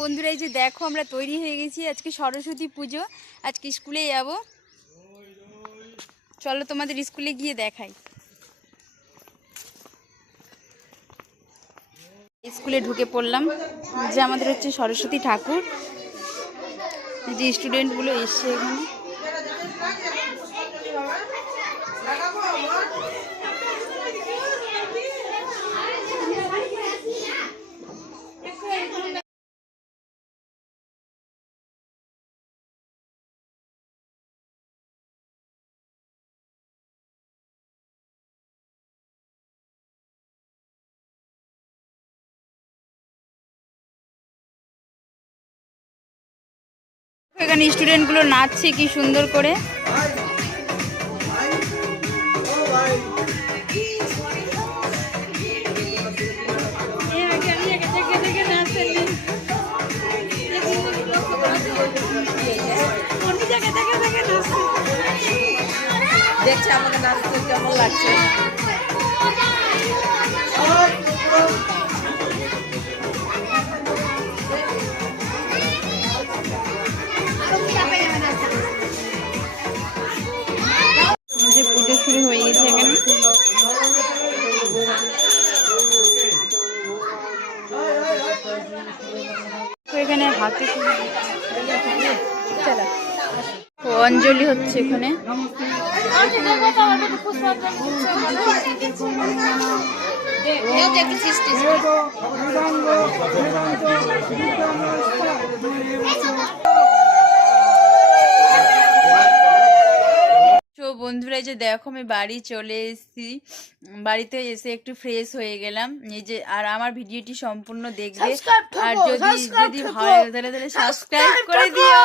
বন্ধুরা এই যে দেখো আমরা তৈরি হয়ে গেছি, আজকে সরস্বতী পুজো। আজকে স্কুলে যাব, চলো তোমাদের স্কুলে গিয়ে দেখাই। স্কুলে ঢুকে পড়লাম, যে আমাদের হচ্ছে সরস্বতী ঠাকুর, যে স্টুডেন্টগুলো এসছে এখানে। এখানে স্টুডেন্টগুলো নাচছে কি সুন্দর করে। দেখছে আমাকে নাচতে কেমন লাগছে। যে পুজো শুরু হয়ে গেছে এখানে। তো এখানে হাতে অঞ্জলি হচ্ছে এখানে। বন্ধুরা এই যে দেখো আমি বাড়ি চলে এসেছি, বাড়িতে এসে একটু ফ্রেশ হয়ে গেলাম। এই যে আর আমার ভিডিওটি সম্পূর্ণ দেখবে, আর যদি ভালো লাগে তাহলে সাবস্ক্রাইব করে দিও।